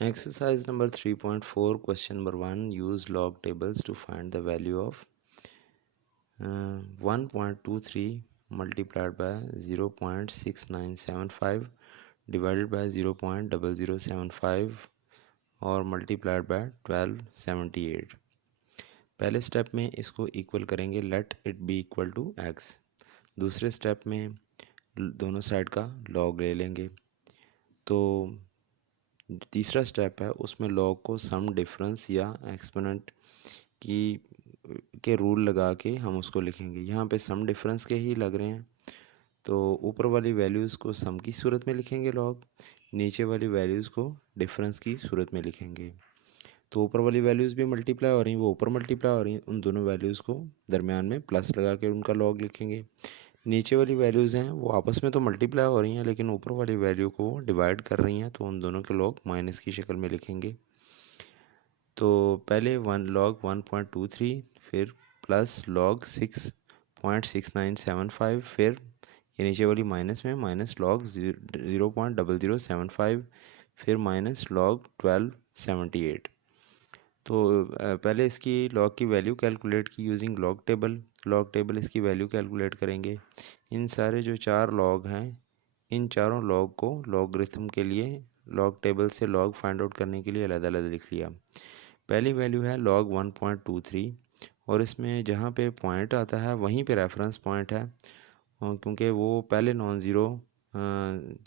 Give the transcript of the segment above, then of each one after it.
Exercise number 3.4, question number 1. Use log tables to find the value of 1.23 multiplied by 0.6975 divided by 0.0075 और multiplied by 1278। पहले step में इसको equal करेंगे, let it be equal to x. दूसरे step में दोनों side का log ले लेंगे। तो तीसरा स्टेप है, उसमें लॉग को सम डिफरेंस या एक्सपोनेंट के रूल लगा के हम उसको लिखेंगे। यहाँ पे सम डिफरेंस के ही लग रहे हैं, तो ऊपर वाली वैल्यूज़ को सम की सूरत में लिखेंगे लॉग, नीचे वाली वैल्यूज़ को डिफरेंस की सूरत में लिखेंगे। तो ऊपर वाली वैल्यूज़ भी मल्टीप्लाई हो रही हैं, वो ऊपर मल्टीप्लाई हो रही हैं, उन दोनों वैल्यूज़ को दरमियान में प्लस लगा के उनका लॉग लिखेंगे। नीचे वाली वैल्यूज़ हैं वो आपस में तो मल्टीप्लाई हो रही हैं, लेकिन ऊपर वाली वैल्यू को डिवाइड कर रही हैं, तो उन दोनों के लॉग माइनस की शक्ल में लिखेंगे। तो पहले लॉग 1.23, फिर प्लस लॉग 6.6975, फिर ये नीचे वाली माइनस में माइनस लॉग 0.0075, फिर माइनस लॉग 1278। तो पहले इसकी लॉग की वैल्यू कैलकुलेट की यूजिंग लॉग टेबल इसकी वैल्यू कैलकुलेट करेंगे। इन सारे जो चार लॉग हैं, इन चारों लॉग को लॉगरिथम के लिए लॉग टेबल से लॉग फाइंड आउट करने के लिए अलग अलग लिख लिया। पहली वैल्यू है लॉग 1.23, और इसमें जहाँ पे पॉइंट आता है वहीं पे रेफरेंस पॉइंट है, क्योंकि वो पहले नॉन ज़ीरो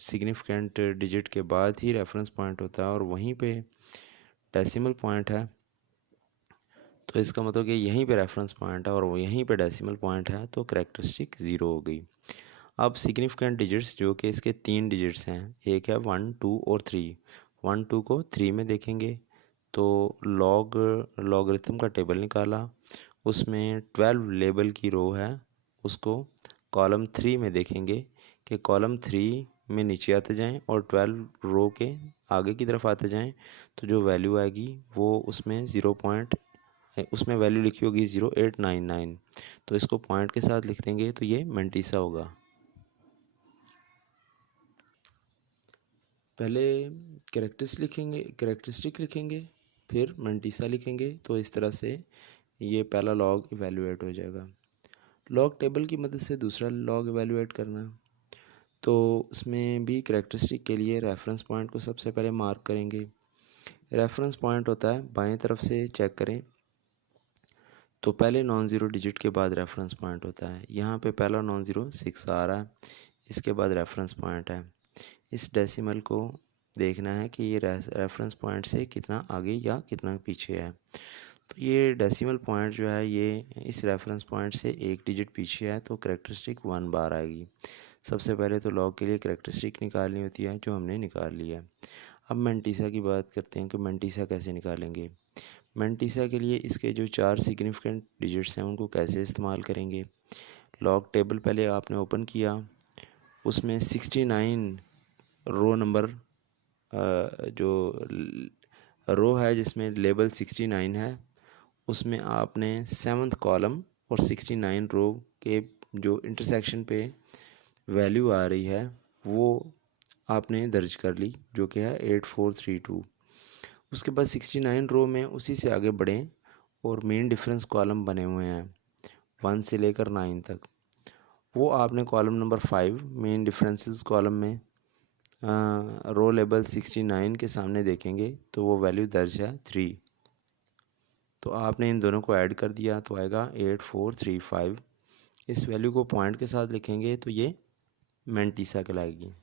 सिग्निफिकेंट डिजिट के बाद ही रेफरेंस पॉइंट होता है, और वहीं पे डेसिमल पॉइंट है। तो इसका मतलब कि यहीं पे रेफरेंस पॉइंट है और वो यहीं पे डेसिमल पॉइंट है, तो करेक्टरिस्टिक ज़ीरो हो गई। अब सिग्निफिकेंट डिजिट्स जो कि इसके 3 डिजिट्स हैं, एक है 1, 2 और 3। 1, 2 को 3 में देखेंगे, तो लॉगरिथम का टेबल निकाला, उसमें 12 लेबल की रो है, उसको कॉलम 3 में देखेंगे कि कॉलम 3 में नीचे आते जाएं और 12 रो के आगे की तरफ आते जाएं, तो जो वैल्यू आएगी वो उसमें उसमें वैल्यू लिखी होगी 0899। तो इसको पॉइंट के साथ लिख देंगे, तो ये मेंटिसा होगा। पहले कैरेक्टरिस्टिक लिखेंगे, फिर मेंटिसा लिखेंगे, तो इस तरह से ये पहला लॉग इवेलुएट हो जाएगा। लॉग टेबल की मदद से दूसरा लॉग इवेलुएट करना, तो उसमें भी कैरेक्टरिस्टिक के लिए रेफरेंस पॉइंट को सबसे पहले मार्क करेंगे। रेफरेंस पॉइंट होता है बाएं तरफ से चेक करें, तो पहले नॉन ज़ीरो डिजिट के बाद रेफरेंस पॉइंट होता है। यहाँ पे पहला नॉन ज़ीरो 6 आ रहा है, इसके बाद रेफरेंस पॉइंट है। इस डेसिमल को देखना है कि ये रेफरेंस पॉइंट से कितना आगे या कितना पीछे है। तो ये डेसिमल पॉइंट जो है ये इस रेफरेंस पॉइंट से एक डिजिट पीछे है, तो करेक्टरिस्टिक 1 बार आएगी। सबसे पहले तो लॉग के लिए करेक्टरिस्टिक निकालनी होती है, जो हमने निकाल लिया है। अब मेंटिसा की बात करते हैं कि मेंटिसा कैसे निकालेंगे। मेंटिसा के लिए इसके जो 4 सिग्निफिकेंट डिजिट्स हैं उनको कैसे इस्तेमाल करेंगे। लॉग टेबल पहले आपने ओपन किया, उसमें 69 रो नंबर जो रो है जिसमें लेबल 69 है, उसमें आपने 7th कॉलम और 69 रो के जो इंटरसेक्शन पे वैल्यू आ रही है वो आपने दर्ज कर ली, जो कि है 8432। उसके बाद 69 रो में उसी से आगे बढ़ें, और मेन डिफरेंस कॉलम बने हुए हैं 1 से लेकर 9 तक, वो आपने column number 5 main differences column में रो लेबल 69 के सामने देखेंगे, तो वो वैल्यू दर्ज है 3। तो आपने इन दोनों को ऐड कर दिया तो आएगा 8435। इस वैल्यू को पॉइंट के साथ लिखेंगे तो ये मेंटिसा कहलाएगी।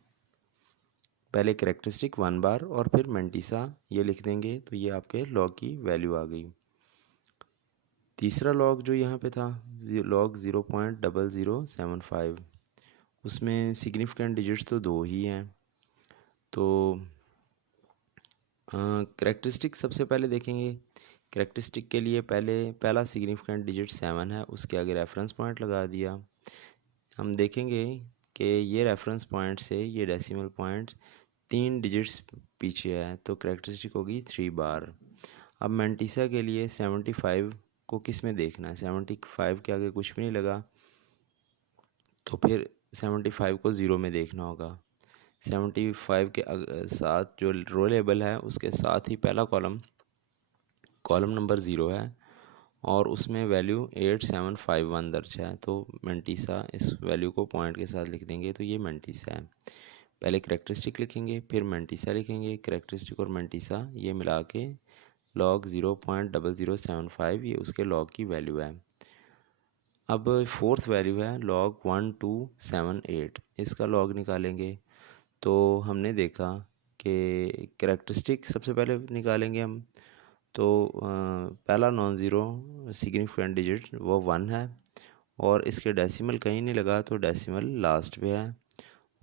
पहले करेक्टरिस्टिक 1 बार और फिर मेंटिसा ये लिख देंगे, तो ये आपके लॉग की वैल्यू आ गई। तीसरा लॉग जो यहाँ पे था लॉग 0.0075, उसमें सिग्निफिकेंट डिजिट्स तो 2 ही हैं, तो करेक्टरिस्टिक सबसे पहले देखेंगे। करेक्टरिस्टिक के लिए पहला सिग्निफिकेंट डिजिट 7 है, उसके आगे रेफरेंस पॉइंट लगा दिया। हम देखेंगे कि ये रेफरेंस पॉइंट से ये डेसिमल पॉइंट 3 डिजिट्स पीछे है, तो करेक्टरिस्टिक होगी 3 बार। अब मेंटिसा के लिए 75 को किस में देखना है, 75 के आगे कुछ भी नहीं लगा, तो फिर 75 को 0 में देखना होगा। 75 के साथ जो रो लेबल है उसके साथ ही पहला कॉलम नंबर 0 है और उसमें वैल्यू 8751 दर्ज है। तो मंटीसा, इस वैल्यू को पॉइंट के साथ लिख देंगे तो ये मंटीसा है। पहले करेक्टरिस्टिक लिखेंगे, फिर मंटीसा लिखेंगे। करेक्टरिस्टिक और मंटीसा ये मिला के लॉग 0.0075 ये उसके लॉग की वैल्यू है। अब फोर्थ वैल्यू है लॉग 1278, इसका लॉग निकालेंगे। तो हमने देखा कि करेक्टरिस्टिक सबसे पहले निकालेंगे हम। तो पहला नॉन ज़ीरो सिग्निफिकेंट डिजिट वो 1 है और इसके डेसिमल कहीं नहीं लगा तो डेसिमल लास्ट पे है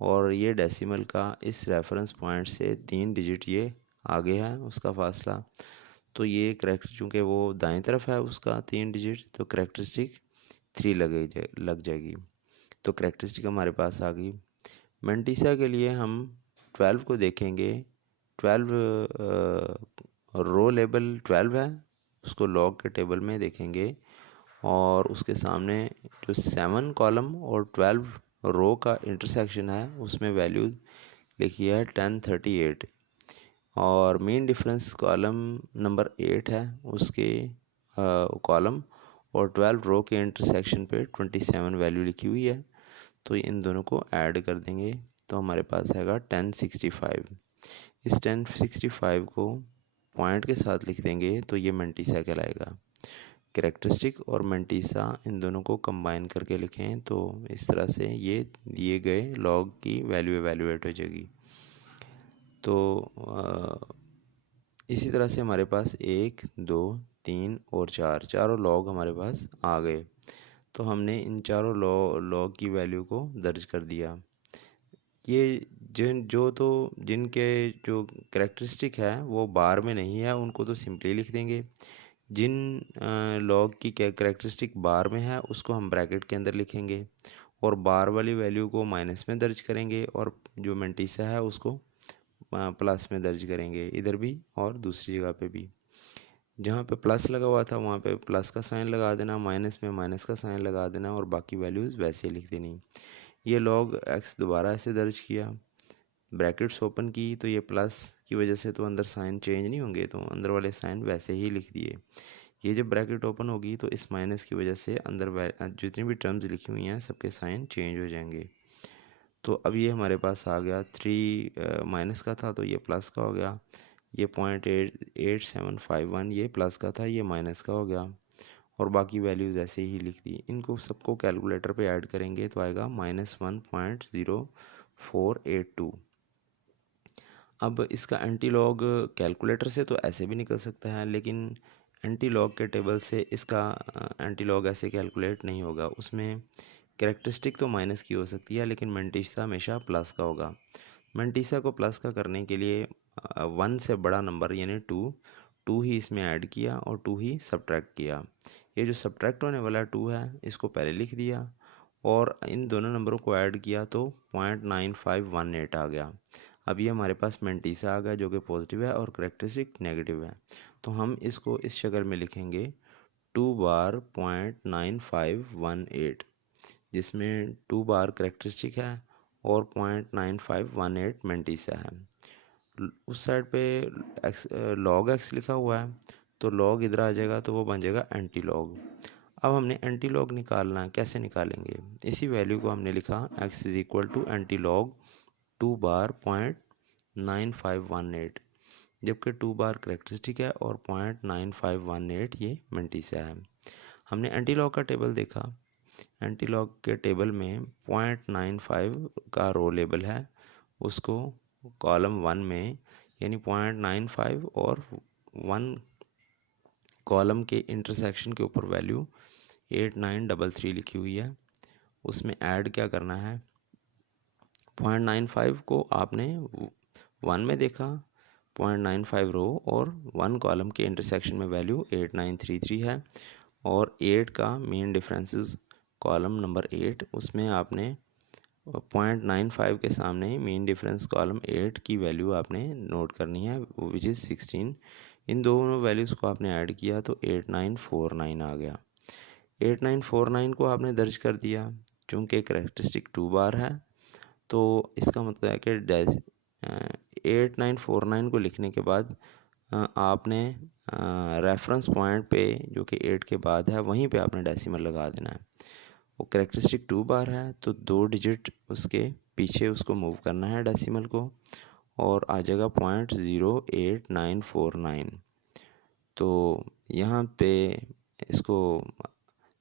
और ये डेसिमल का इस रेफरेंस पॉइंट से 3 डिजिट ये आगे है उसका फासला। तो ये करेक्ट, चूँकि वो दाएं तरफ है उसका 3 डिजिट, तो करेक्टरिस्टिक 3 लग जाएगी। तो करेक्टरिस्टिक हमारे पास आ गई। मंटीसा के लिए हम 12 को देखेंगे। 12 रो लेबल 12 है, उसको लॉग के टेबल में देखेंगे और उसके सामने जो 7 कॉलम और 12 रो का इंटरसेक्शन है उसमें वैल्यू लिखी है 1038 और मेन डिफरेंस कॉलम नंबर 8 है उसके कॉलम और 12 रो के इंटरसेक्शन पे 27 वैल्यू लिखी हुई है। तो इन दोनों को ऐड कर देंगे तो हमारे पास आएगा 1065। इस 1065 को पॉइंट के साथ लिख देंगे तो ये मंटीसा कहलाएगा। करेक्टरिस्टिक और मंटीसा इन दोनों को कंबाइन करके लिखें तो इस तरह से ये दिए गए लॉग की वैल्यू एवेल्यूएट हो जाएगी। तो इसी तरह से हमारे पास 1, 2, 3 और 4 चारों लॉग हमारे पास आ गए। तो हमने इन चारों लॉग की वैल्यू को दर्ज कर दिया। ये जिनके जो करेक्टरिस्टिक है वो बार में नहीं है उनको तो सिंपली लिख देंगे। जिन लॉग की करेक्टरिस्टिक बार में है उसको हम ब्रैकेट के अंदर लिखेंगे और बार वाली वैल्यू को माइनस में दर्ज करेंगे और जो मंटीसा है उसको प्लस में दर्ज करेंगे, इधर भी और दूसरी जगह पे भी। जहाँ पे प्लस लगा हुआ था वहाँ पे प्लस का साइन लगा देना, माइनस में माइनस का साइन लगा देना और बाकी वैल्यूज़ वैसे लिख देनी। ये लॉग एक्स दोबारा ऐसे दर्ज किया, ब्रैकेट्स ओपन की तो ये प्लस की वजह से तो अंदर साइन चेंज नहीं होंगे तो अंदर वाले साइन वैसे ही लिख दिए। ये जब ब्रैकेट ओपन होगी तो इस माइनस की वजह से अंदर जितनी भी टर्म्स लिखी हुई हैं सबके साइन चेंज हो जाएंगे। तो अब ये हमारे पास आ गया 3 माइनस का था तो ये प्लस का हो गया। ये 0.8751 ये प्लस का था, ये माइनस का हो गया और बाकी वैल्यूज़ ऐसे ही लिख दी। इनको सबको कैलकुलेटर पे ऐड करेंगे तो आएगा -1.0482। अब इसका एंटी लॉग कैलकुलेटर से तो ऐसे भी निकल सकता है लेकिन एंटी लॉग के टेबल से इसका एंटी लॉग ऐसे कैलकुलेट नहीं होगा। उसमें कैरेक्टरिस्टिक तो माइनस की हो सकती है लेकिन मंटीसा हमेशा प्लस का होगा। मंटीसा को प्लस का करने के लिए 1 से बड़ा नंबर यानी 2 ही इसमें ऐड किया और 2 ही सब्ट्रैक्ट किया। ये जो सब्ट्रैक्ट होने वाला 2 है इसको पहले लिख दिया और इन दोनों नंबरों को ऐड किया तो 0.9518 आ गया। अब ये हमारे पास मंटीसा आ गया जो कि पॉजिटिव है और करेक्टरिस्टिक नेगेटिव है। तो हम इसको इस शक्ल में लिखेंगे 2 बार 0.9518 जिसमें 2 बार करेक्टरिस्टिक है और 0.9518 मंटीसा है। उस साइड पे लॉग एक्स लिखा हुआ है तो लॉग इधर आ जाएगा तो वो बन जाएगा एंटी लॉग। अब हमने एंटी लॉग निकालना है, कैसे निकालेंगे? इसी वैल्यू को हमने लिखा x is equal to anti log 2 bar 0.9518 जबकि 2 बार करेक्टरिस्टिक है और 0.9518 ये मंटीसा है। हमने एंटी लॉग का टेबल देखा, एंटी लॉग के टेबल में 0.95 का रो लेबल है, उसको कॉलम 1 में यानी 0.95 और 1 कॉलम के इंटरसेक्शन के ऊपर वैल्यू 8933 लिखी हुई है, उसमें ऐड क्या करना है 0.95 को आपने 1 में देखा, 0.95 रो और 1 कॉलम के इंटरसेक्शन में वैल्यू 8933 है और 8 का मेन डिफरेंसेस कॉलम नंबर 8 उसमें आपने 0.95 के सामने मेन डिफरेंस कॉलम 8 की वैल्यू आपने नोट करनी है विच इज़ 16। इन दोनों वैल्यूज़ को आपने ऐड किया तो 8949 आ गया। 8949 को आपने दर्ज कर दिया, चूँकि करेक्टरिस्टिक 2 बार है तो इसका मतलब है कि 8949 को लिखने के बाद आपने रेफरेंस पॉइंट पे जो कि 8 के बाद है वहीं पे आपने डेसिमल लगा देना है। वो कैरेक्टरिस्टिक 2 बार है तो 2 डिजिट उसके पीछे उसको मूव करना है डेसिमल को, और आ जाएगा 0.08949। तो यहाँ पे इसको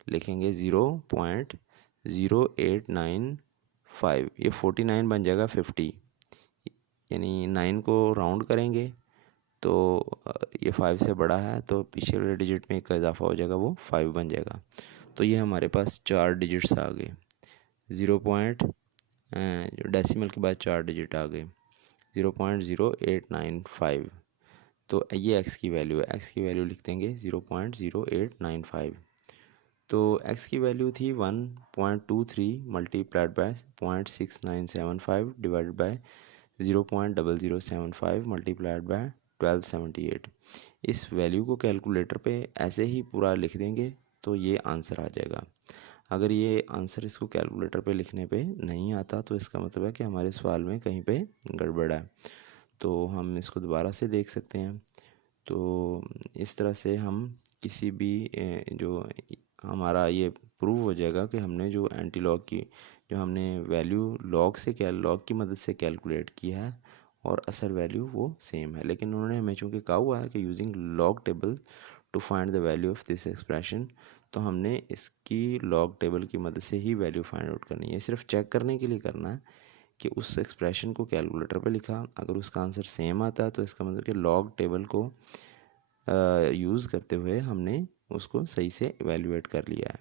लिखेंगे 0.0895, ये 49 बन जाएगा 50, यानी 9 को राउंड करेंगे तो ये 5 से बड़ा है तो पीछे वाले डिजिट में एक का इजाफा हो जाएगा, वो 5 बन जाएगा। तो ये हमारे पास 4 डिजिट्स आ गए, 0 पॉइंट डेसिमल के बाद 4 डिजिट आ गए, 0.0895। तो ये एक्स की वैल्यू है, एक्स की वैल्यू लिख देंगे 0.0895। तो x की वैल्यू थी 1.23 multiplied by 0.6975 divided by 0.0075 multiplied by 1278। इस वैल्यू को कैलकुलेटर पे ऐसे ही पूरा लिख देंगे तो ये आंसर आ जाएगा। अगर ये आंसर इसको कैलकुलेटर पे लिखने पे नहीं आता तो इसका मतलब है कि हमारे सवाल में कहीं पे गड़बड़ है। तो हम इसको दोबारा से देख सकते हैं। तो इस तरह से हम किसी भी जो हमारा ये प्रूव हो जाएगा कि हमने जो एंटी लॉग की जो हमने वैल्यू लॉग की मदद से कैलकुलेट किया है और असल वैल्यू वो सेम है। लेकिन उन्होंने हमें चूँकि कहा हुआ है कि using log table to find the value of this expression, तो हमने इसकी लॉग टेबल की मदद से ही वैल्यू फाइंड आउट करनी है। सिर्फ चेक करने के लिए करना है कि उस एक्सप्रेशन को कैलकुलेटर पे लिखा, अगर उसका आंसर सेम आता है तो इसका मतलब कि लॉग टेबल को यूज़ करते हुए हमने उसको सही से इवैल्यूएट कर लिया है।